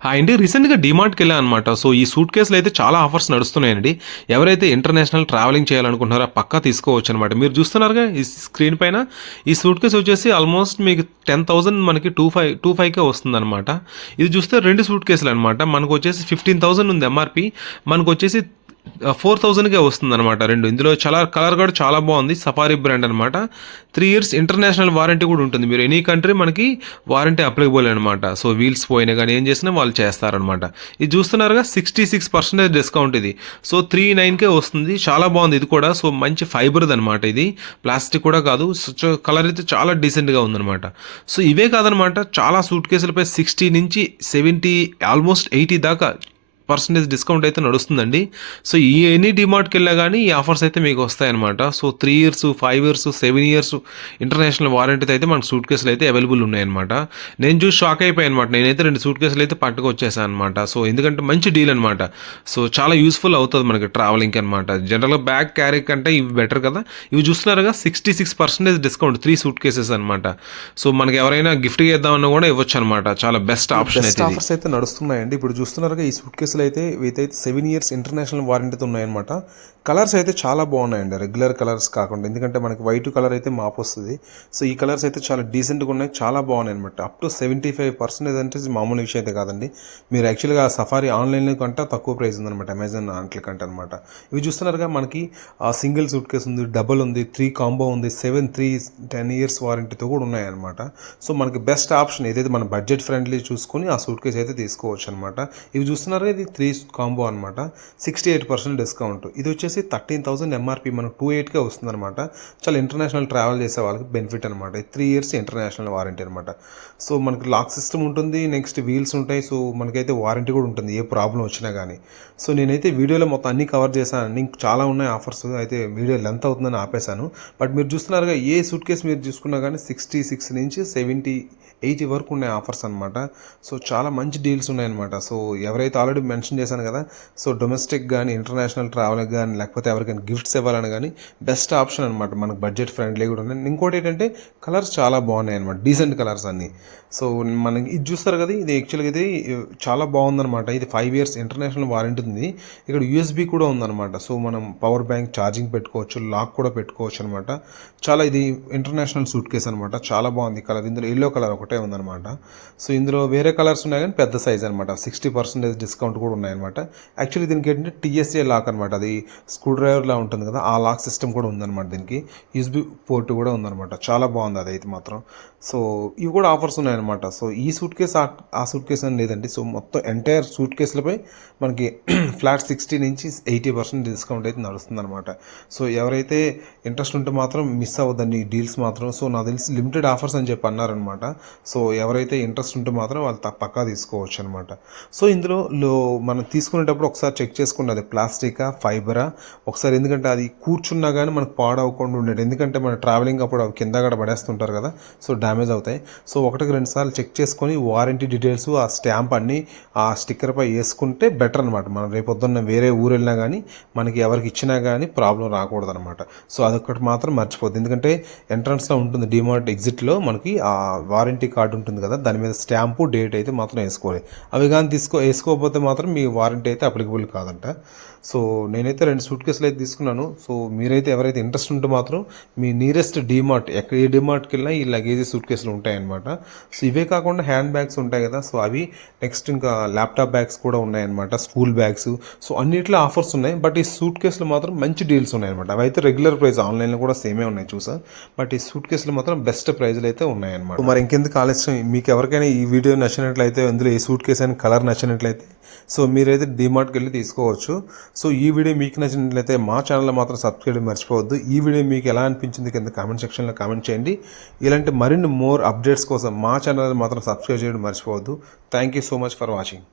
అండి రీసెంట్‌గా డీమార్ట్‌కెళ్ళా అనమాట. సో, ఈ సూట్ కేస్‌లో అయితే చాలా ఆఫర్స్ నడుస్తున్నాయండి. ఎవరైతే ఇంటర్నేషనల్ ట్రావెలింగ్ చేయాలనుకుంటున్నారో పక్కా తీసుకోవచ్చనమాట. మీరు చూస్తున్నారుగా ఈ స్క్రీన్ పైన ఈ సూట్ కేస్ వచ్చేసి ఆల్మోస్ట్ మీకు 10,000 మనకి 25కే వస్తుందనమాట. ఇది చూస్తే 2 సూట్ కేసులనమాట. మనకొచ్చేసి 15,000 ఉంది ఎంఆర్‌పీ. మనకొచ్చేసి 4,000కే వస్తుందనమాట 2. ఇందులో చాలా కలర్ కూడా చాలా బాగుంది. సఫారీ బ్రాండ్ అనమాట. 3 ఇయర్స్ ఇంటర్నేషనల్ వారంటీ కూడా ఉంటుంది. మీరు ఎనీ కంట్రీ మనకి వారంటీ అప్లికబుల్ అనమాట. సో వీల్స్ పోయినా కానీ ఏం చేసినా వాళ్ళు చేస్తారనమాట. ఇది చూస్తున్నారుగా 66% డిస్కౌంట్ ఇది. సో 39కే వస్తుంది. చాలా బాగుంది ఇది కూడా. సో మంచి ఫైబర్ది అనమాట ఇది. ప్లాస్టిక్ కూడా కాదు. సో కలర్ అయితే చాలా డీసెంట్గా ఉందనమాట. సో ఇవే కాదనమాట, చాలా సూట్ కేసులపై 60 నుంచి 70 ఆల్మోస్ట్ 80 దాకా డిస్కౌంట్ అయితే నడుస్తుందండి. సో ఈ ఎనీ డిమార్ట్కి వెళ్ళా కానీ ఈ ఆఫర్స్ అయితే మీకు వస్తాయన్నమాట. So 3 years 5 years 7 years international వారంటీతో అయితే మనకు సూట్ కేసులు అయితే అవైలబుల్ ఉన్నాయన్నమాట. నేను చూసి షాక్ అయిపోయాను అనమాట. నేనైతే 2 సూట్ కేసులు అయితే పట్టుకొచ్చేసాను అనమాట. సో ఎందుకంటే మంచి డీల్ అనమాట. సో చాలా యూస్ఫుల్ అవుతుంది మనకి ట్రావెలింగ్కి అనమాట. జనరల్గా బ్యాగ్ క్యారీ కంటే ఇవి బెటర్ కదా. ఇవి చూస్తున్నారుగా 66% డిస్కౌంట్ 3 సూట్ కేసెస్ అనమాట. సో మనకి ఎవరైనా గిఫ్ట్ చేద్దామన్నా కూడా ఇవ్వచ్చు అనమాట. చాలా బెస్ట్ ఆప్షన్ అయితే ఆఫర్స్ అయితే నడుస్తున్నాయండి. ఇప్పుడు చూస్తున్నారుగా ఈ సూట్ కేసులు అయితే ఇవైతే 7 ఇయర్స్ ఇంటర్నేషనల్ వారంటీతో ఉన్నాయన్నమాట. కలర్స్ అయితే చాలా బాగున్నాయండి, రెగ్యులర్ కలర్స్ కాకుండా. ఎందుకంటే మనకి వైట్ కలర్ అయితే మాపు వస్తుంది. సో ఈ కలర్స్ అయితే చాలా డీసెంట్గా ఉన్నాయి, చాలా బాగున్నాయి అనమాట. అప్ టు 75% అంటే మామూలు విషయం అయితే కాదండి. మీరు యాక్చువల్గా సఫారీ ఆన్లైన్లో కంటే తక్కువ ప్రైస్ ఉందన్నమాట అమెజాన్ ఆంట్ల కంటే అనమాట. ఇవి చూస్తున్నారుగా మనకి సింగిల్ సూట్ కేసు ఉంది, డబుల్ ఉంది, 3 కాంబో ఉంది, 10 ఇయర్స్ వారంటీతో కూడా ఉన్నాయన్నమాట. సో మనకి బెస్ట్ ఆప్షన్ ఏదైతే మన బడ్జెట్ ఫ్రెండ్లీ చూసుకొని ఆ సూట్ కేసు అయితే తీసుకోవచ్చు అనమాట. ఇవి చూస్తున్నారుగా ఇది 3 కాంబో అనమాట. 68% డిస్కౌంట్. ఇది వచ్చేసి 13,000 ఎంఆర్పీ మనకు 28కే వస్తుంది అనమాట. చాలా ఇంటర్నేషనల్ ట్రావెల్ చేసే వాళ్ళకి బెనిఫిట్ అనమాట. 3 ఇయర్స్ ఇంటర్నేషనల్ వారంటీ అనమాట. సో మనకి లాక్ సిస్టమ్ ఉంటుంది, నెక్స్ట్ వీల్స్ ఉంటాయి. సో మనకైతే వారంటీ కూడా ఉంటుంది ఏ ప్రాబ్లం వచ్చినా కానీ. సో నేనైతే వీడియోలో మొత్తం అన్ని కవర్ చేశాను. ఇంక చాలా ఉన్నాయి ఆఫర్స్. అయితే వీడియో లెంత్ అవుతుందని ఆపేశాను. బట్ మీరు చూస్తున్నారుగా ఏ సూట్ కేసు మీరు చూసుకున్నా కానీ 66 నుంచి 80 వరకు ఉన్నాయి ఆఫర్స్ అనమాట. సో చాలా మంచి డీల్స్ ఉన్నాయన్నమాట. సో ఎవరైతే ఆల్రెడీ మెన్షన్ చేశాను కదా, సో డొమెస్టిక్ కానీ ఇంటర్నేషనల్ ట్రావెల్కి కానీ లేకపోతే ఎవరికైనా గిఫ్ట్స్ ఇవ్వాలని కానీ బెస్ట్ ఆప్షన్ అనమాట. మనకు బడ్జెట్ ఫ్రెండ్లీ కూడా ఉన్నాయి. ఇంకోటి ఏంటంటే కలర్స్ చాలా బాగున్నాయి అనమాట, డీసెంట్ కలర్స్ అన్నీ. సో మనకి ఇది చూస్తారు కదా, ఇది యాక్చువల్గా ఇది చాలా బాగుందనమాట. ఇది 5 ఇయర్స్ ఇంటర్నేషనల్ వారంటీ ఉంది. ఇక్కడ యూఎస్బీ కూడా ఉందన్నమాట. సో మనం పవర్ బ్యాంక్ ఛార్జింగ్ పెట్టుకోవచ్చు, లాక్ కూడా పెట్టుకోవచ్చు అనమాట. చాలా ఇది ఇంటర్నేషనల్ సూట్ కేస్ అనమాట. చాలా బాగుంది కలర్. ఇందులో ఎల్లో కలర్ ఒకటే ఉందన్నమాట. సో ఇందులో వేరే కలర్స్ ఉన్నాయి కానీ పెద్ద సైజ్ అనమాట. 60% డిస్కౌంట్ కూడా ఉన్నాయన్నమాట. యాక్చువల్లీ దీనికి ఏంటంటే టీఎస్ఏ లాక్ అనమాట. అది స్క్రూ డ్రైవర్లా ఉంటుంది కదా, ఆ లాక్ సిస్టమ్ కూడా ఉందన్నమాట. దీనికి యూఎస్బీ పోర్ట్ కూడా ఉందన్నమాట. చాలా బాగుంది అదైతే మాత్రం. సో ఇవి కూడా ఆఫర్స్ ఉన్నాయన్నమాట. సో ఈ సూట్ కేస్ ఆ సూట్ కేస్ అని లేదండి. సో మొత్తం ఎంటైర్ సూట్ కేసులపై మనకి ఫ్లాట్ 60 నుంచి 80% డిస్కౌంట్ అయితే నడుస్తుంది అనమాట. సో ఎవరైతే ఇంట్రెస్ట్ ఉంటే మాత్రం మిస్ అవ్వద్దండి ఈ డీల్స్ మాత్రం. సో నాకు తెలిసి లిమిటెడ్ ఆఫర్స్ అని చెప్పి అన్నారనమాట. సో ఎవరైతే ఇంట్రెస్ట్ ఉంటే మాత్రం వాళ్ళు పక్కా తీసుకోవచ్చు అనమాట. సో ఇందులో మనం తీసుకునేటప్పుడు ఒకసారి చెక్ చేసుకోండి, అది ప్లాస్టికా ఫైబరా ఒకసారి. ఎందుకంటే అది కూర్చున్నా కానీ మనకు పాడవకుండా ఉండేది. ఎందుకంటే మన ట్రావెలింగ్ అప్పుడు అవి కింద కూడా పడేస్తుంటారు కదా, సో డ్యామేజ్ అవుతాయి. సో 1-2 సార్లు చెక్ చేసుకొని వారంటీ డీటెయిల్స్ ఆ స్టాంప్ అన్నీ ఆ స్టిక్కర్పై వేసుకుంటే బెటర్ అనమాట. మనం రేపొద్దున్న వేరే ఊరు వెళ్ళినా కానీ మనకి ఎవరికి ఇచ్చినా కానీ ప్రాబ్లం రాకూడదు అనమాట. సో అదొకటి మాత్రం మర్చిపోద్ది. ఎందుకంటే ఎంట్రన్స్లో ఉంటుంది డిమార్ట్ ఎగ్జిట్లో మనకి ఆ వారంటీ కార్డు ఉంటుంది కదా, దాని మీద స్టాంపు డేట్ అయితే మాత్రం వేసుకోవాలి. అవి కానీ వేసుకోకపోతే మాత్రం మీ వారంటీ అయితే అప్లికబుల్ కాదంట. సో నేనైతే 2 సూట్ కేసులు అయితే తీసుకున్నాను. సో మీరైతే ఎవరైతే ఇంట్రెస్ట్ ఉంటే మాత్రం మీ నియరెస్ట్ డిమార్ట్, ఏ డిమార్ట్కి వెళ్ళినా ఈ లగేజ్ సూట్ కేసులు ఉంటాయన్నమాట. సో ఇవే కాకుండా హ్యాండ్ బ్యాగ్స్ ఉంటాయి కదా, సో అవి నెక్స్ట్ ఇంకా ల్యాప్టాప్ బ్యాగ్స్ కూడా ఉన్నాయన్నమాట, స్కూల్ బ్యాగ్స్. సో అన్నిట్లో ఆఫర్స్ ఉన్నాయి. బట్ ఈ సూట్ కేసులు మాత్రం మంచి డీల్స్ ఉన్నాయన్నమాట. అవి అయితే రెగ్యులర్ ప్రైస్ ఆన్లైన్లో కూడా సేమే ఉన్నాయి చూసా. బట్ ఈ సూట్ కేసులు మాత్రం బెస్ట్ ప్రైజ్లు అయితే ఉన్నాయన్నమాట. మరి ఇంకెందుకు ఆలస్యం, మీకు ఎవరికైనా ఈ వీడియో నచ్చినట్లయితే, అందులో ఈ సూట్ కేసు అని కలర్ నచ్చినట్లయితే సో మీరైతే డిమార్ట్కి వెళ్ళి తీసుకోవచ్చు. సో ఈ వీడియో మీకు నచ్చినట్లయితే మా ఛానల్లో మాత్రం సబ్స్క్రైబ్ మర్చిపోవద్దు. ఈ వీడియో మీకు ఎలా అనిపించింది కింద కామెంట్ సెక్షన్లో కామెంట్ చేయండి. ఇలాంటి మరిన్ని మోర్ అప్డేట్స్ కోసం మా ఛానల్ మాత్రం సబ్స్క్రైబ్ చేయడం మర్చిపోవద్దు. Thank you so much for watching.